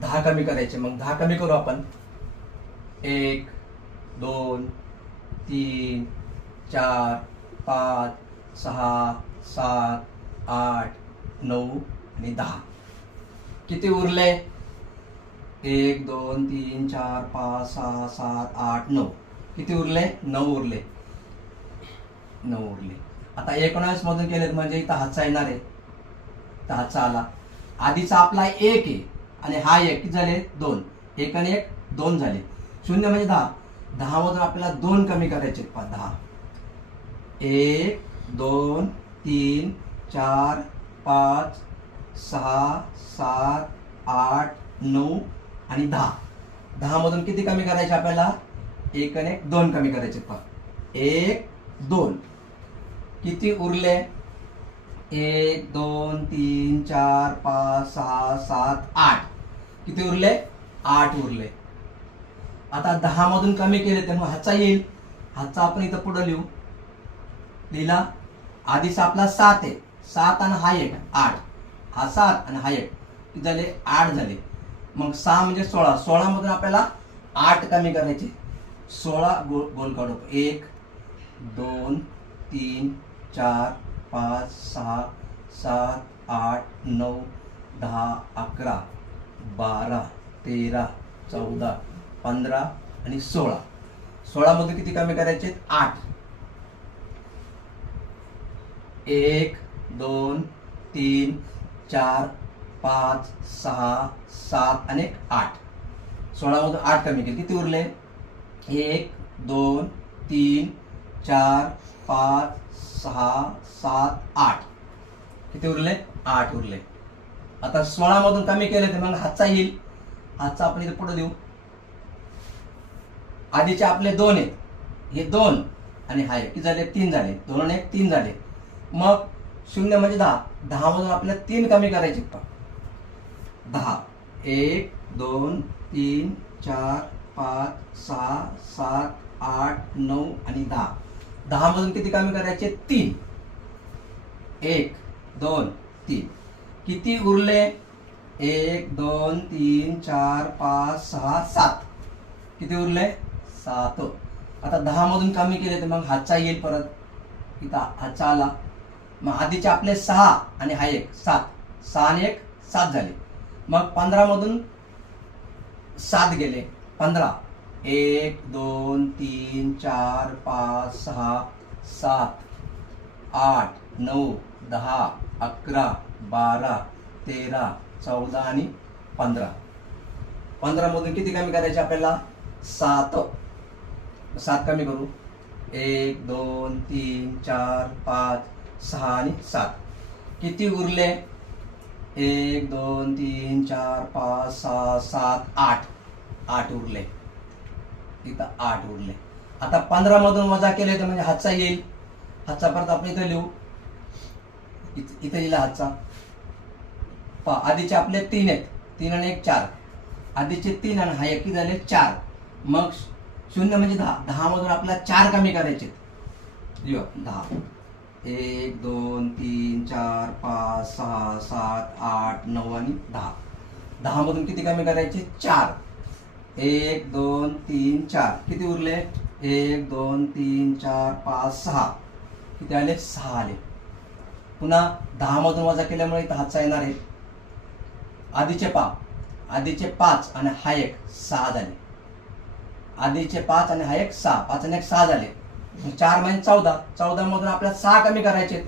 10 कमी करायचे. मग 10 कमी करू आपण. 1 2 3 4 5 6 7 8 9 आणि 10. किती उरले? 1 2 3 4 5 6 7 8 9. किती उरले? 9 उरले. 9 उरले. आता 19 मधून केले म्हणजे इथं हातचा येणार आहे. तर हातचा आला. आधीचा आपला 1 आहे आणि हा 1 किती झाले? 2. 1 आणि 1 2 झाले. 0 म्हणजे 10. 10 मधून आपल्याला 2 कमी करायचे. 10. 1 2 3 4 5 6 7 8 9 आणि 10. 10 मधून किती कमी करायचे आपल्याला? 1 आणि 1 2 कमी करायचे. 1 2. किती उरले? 1 2 3 4 5 6 7 8. किती उरले? 8 उरले. आता 10 मधून कमी केले तर मग हातचा येईल. हातचा आपण इथं पुढे लिहू. लिहिला. आधीचा आपला 7 आहे. 7 आणि हा 1 8. हा 7 आणि हा 1 किती झाले? 8 झाले. मग 6 म्हणजे 16. 16 मधून आपल्याला 8 कमी करायचे. 16 गोल काढू. 1 2 3 4 5 6 7 8 9 10 11 12 13 14 15 आणि 16. 16 मधून किती कमी करायचे? 8. 1 2 3 4 5 6 7 आणि 8. 16 मधून 8 कमी केले. किती उरले? 1 2 3 4 5 6 7 8. किती उरले? 8 उरले. आता 16 मधून कमी केले तर मग हातचा येईल. हातचा आपण इथे पुढे देऊ. आधीचे आपले 2 आहेत. हे 2 आणि हा 1 किती झाले? 3 झाले. 2 आणि 1 3 झाले. मग 0 म्हणजे 10. 10 मधून आपल्याला 3 कमी करायचे. 10 1 2 3 4 5 6 7 8 9 आणि 10. 10 मधून किती कमी करायचे? 3. 1 2 3. किती उरले? 1 2 3 4 5 6 7. किती उरले? 7. आता 10 मधून कमी केले तर मग हातचा येईल परत. इथं हातचा आला. मग आधीचे आपले 6 आणि हा 1 7. 6 आणि 1 7 झाले. मग 15 मधून 7 गेले. 15 1 2 3 4 5 6 7 8 9 10 11 12 13 14 आणि 15. 15 मधून किती कमी करायचे आपल्याला? 7. 7 कमी करू. 1 2 3 4 5 6 आणि 7. किती उरले? 1 2 3 4 5 6 7 8. 8 उरले. इथं 8 उरले. आता 15 मधून वजा केले तर म्हणजे हातचा येईल. हातचा परत आपण इथं लिहू. इथं लिहिला हातचा. आधीचे आपले 3 आहेत. 3 आणि 1 4. आधीचे 3 आणि हा 1 किती झाले? 4. मग 0 म्हणजे 10. 10 मधून आपल्याला 4 कमी करायचे. लिहू 10. 1 2 3 4 5 6 7 8 9 आणि 10. 10 मधून किती कमी करायचे? 4. 1 2 3 4. किती उरले? 1 2 3 4 5 6. किती आले? 6 आले. पुन्हा 10 मधून वजा केल्यामुळे इथं हातचा येणार आहे. आधीचे 5 आणि हा 1 6 झाले. आधीचे 5 आणि हा 1 6. 5 आणि 1 6 झाले. 4 म्हणजे 14. 14 मधून आपल्याला 6 कमी करायचे.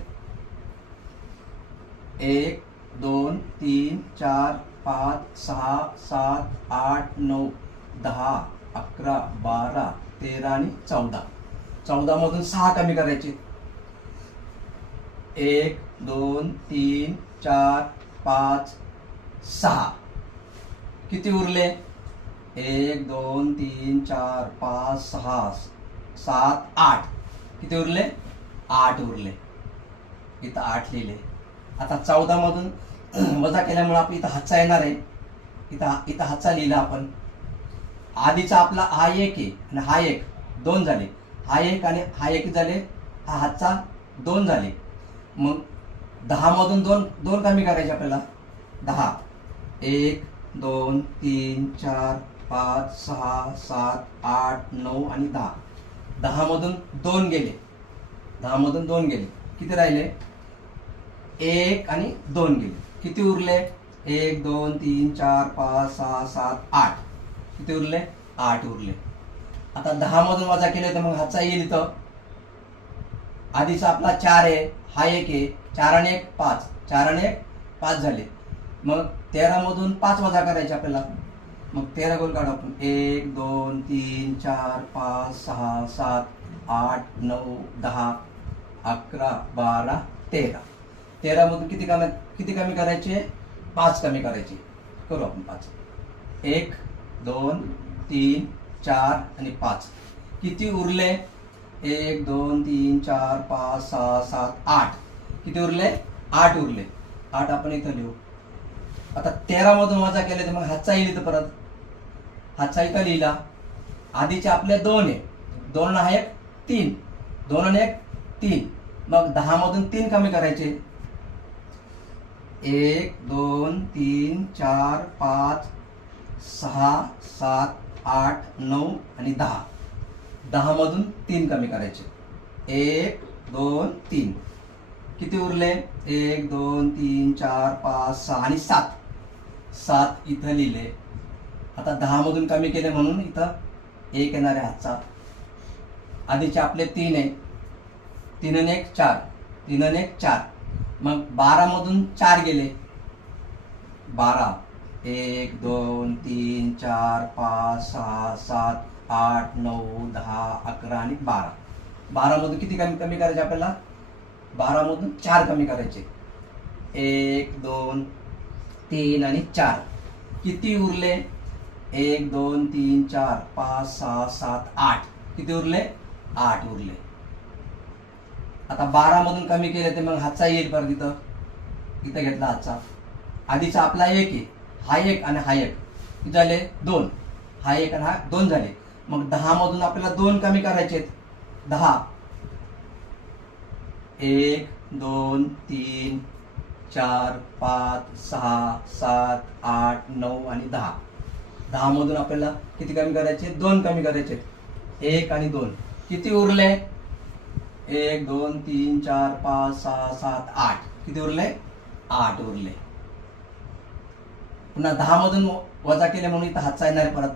1 2 3 4 5 6 7 8 9 10 11 12 13 आणि 14. 14 मधून 6 कमी करायचे. 1 2 3 4 5 6. किती उरले? 1 2 3 4 5 6 7 8. किती उरले? 8 उरले. इथं 8 लिहिले. आता 14 मधून वजा केल्यामुळे आपली इथं हातचा येणार आहे. इथं हातचा लिहिला आपण. आधीचा आपला हा 1 आहे आणि हा 1 2 झाले. हा 1 आणि हा 1 झाले. हा हातचा 2 झाले. मग 10 मधून 2 कमी करायचे आपल्याला. 10 1 2 3 4 5 6 7 8 9 आणि 10. 10 मधून 2 गेले. 10 मधून 2 गेले. किती राहिले? 1 आणि 2 गेले. किती उरले? 1 2 3 4 5 6 7 8. किती उरले? 8 उरले. आता 10 मधून वजा केले तर मग हाचा येईल इथं. आधीचा आपला 4 आहे, हा 1 आहे. 4 आणि 1 5. 4 आणि 1 5 झाले. मग 13 मधून 5 वजा करायचे आपल्याला. मग 13 गुण काढू आपण. 1 2 3 4 5 6 7 8 9 10 11 12 13. 13 मधून किती कमी करायचे? 5 कमी करायचे. करू आपण 5. 1 2 3 4 आणि 5. किती उरले? 1 2 3 4 5 6 7 8. किती उरले? 8 उरले. 8 आपण इथं लिहू. आता 13 मधून वजा केले तर मग हातचा येईल इथं परत. हातचा इथं लिहिला. आधीचे आपले 2 आहे. 2 आणि 1 3. 2 आणि 1 3. मग 10 मधून 3 कमी करायचे. 1 2 3 4 5 6 7 8 9 आणि 10. 10 मधून 3 कमी करायचे. 1 2 3. किती उरले? 1 2 3 4 5 6 आणि 7. 7 इथं लिहिले. आता 10 मधून कमी केले म्हणून इथं 1 येणार आहे हातचा. आधीचे आपले 3 आहे. 3 आणि 1 4. 3 आणि 1 4. मग 12 मधून 4 गेले. 12. 1 2 3 4 5 6 7 8 9 10 11 आणि 12. 12 मधून किती कमी करायचे आपल्याला? 12 मधून 4 कमी करायचे. 1 2 3 आणि 4. किती उरले? 1 2 3 4 5 6 7 8. किती उरले? 8 उरले. आता 12 मधून कमी केले तर मग हातचा येईल परत इथं. इथं घेतला हातचा. आधीचा आपला 1 आहे. हा 1 आणि हा 1. किती झाले? 2. हा 1 आणि हा 2 झाले. मग 10 मधून आपल्याला 2 कमी करायचे. 10. 1 2 3 4 5 6 7 8 9 आणि 10. 10 मधून आपल्याला किती कमी करायचे? 2 कमी करायचे. 1 आणि 2. किती उरले? 1 2 3 4 5 6 7 8. किती उरले? 8 उरले. पुन्हा 10 मधून वजा केले म्हणून इथं हातचा येणार आहे परत.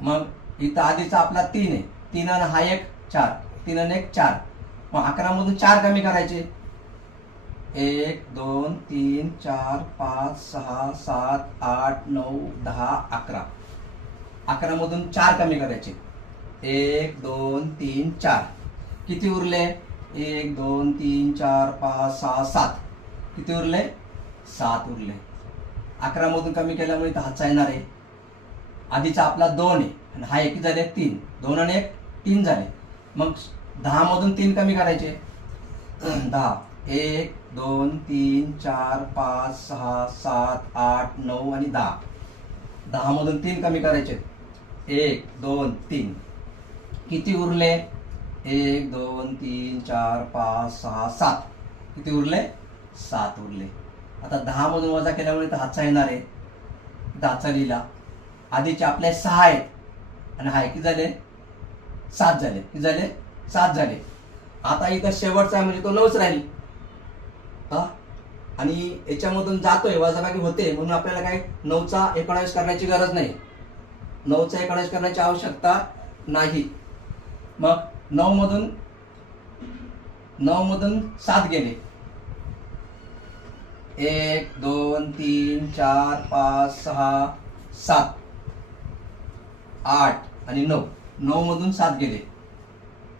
मग इथं आधीचा आपला 3 आहे. 3 आणि हा 1 4. 3 आणि 1 4. मग 11 मधून 4 कमी करायचे. 1 2 3 4 5 6 7 8 9 10 11. 11 मधून 4 कमी करायचे. 1 2 3 4. किती उरले? 1 2 3 4 5 6 7. किती उरले? 7 उरले. 11 मधून कमी केल्यामुळे इथं हातचा येणार आहे. आधीचा आपला 2 आहे आणि हा 1 झाले 3. 2 आणि 1 3 झाले. मग 10 मधून 3 कमी करायचे. 10. 1 2 3 4 5 6 7 8 9 आणि 10. 10 मधून 3 कमी करायचे. 1 2 3. किती उरले? 1 2 3 4 5 6 7. किती उरले? 7 उरले. आता 10 मधून वजा केल्यामुळे तर हातचा येणार आहे. हातचा लिहिला. आधीचे आपले 6 आहेत आणि हा किती झाले? 7 झाले. किती झाले? 7 झाले. आता इथं शेवटचा आहे म्हणजे तो 9च राहील. आणि याच्यामधून जातोय वजाबाकी होते म्हणून आपल्याला काय 9चा 19 करण्याची गरज नाही. 9चा 19 करण्याची आवश्यकता नाही. मग 9 मधून 7 गेले. 1 2 3 4 5 6 7 8 आणि 9. 9 मधून 7 गेले.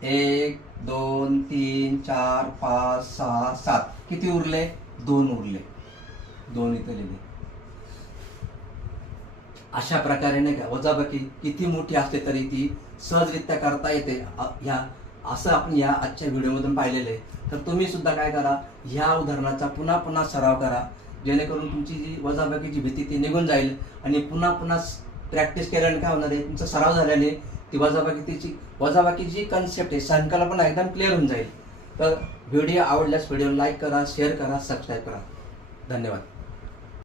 1 2 3 4 5 6 7. किती उरले? 2 उरले. 2 इथे लिहिले. अशा प्रकारे नाही का वजाबाकी किती मोठी असते तरी ती सहजरित्या करता येते. असं आपण या आजच्या व्हिडिओमधून पाहिलेलं आहे. तर तुम्ही सुद्धा काय करा, ह्या उदाहरणाचा पुन्हा पुन्हा सराव करा, जेणेकरून तुमची जी वजाबाकीची भीती ती निघून जाईल. आणि पुन्हा पुन्हा प्रॅक्टिस केल्याने काय होणार आहे, तुमचा सराव झाल्याने ती वजाबाकीची कन्सेप्ट आहे, संकल्पना एकदम क्लिअर होऊन जाईल. तर व्हिडिओ आवडल्यास व्हिडिओ लाईक करा, शेअर करा, सबस्क्राईब करा. धन्यवाद.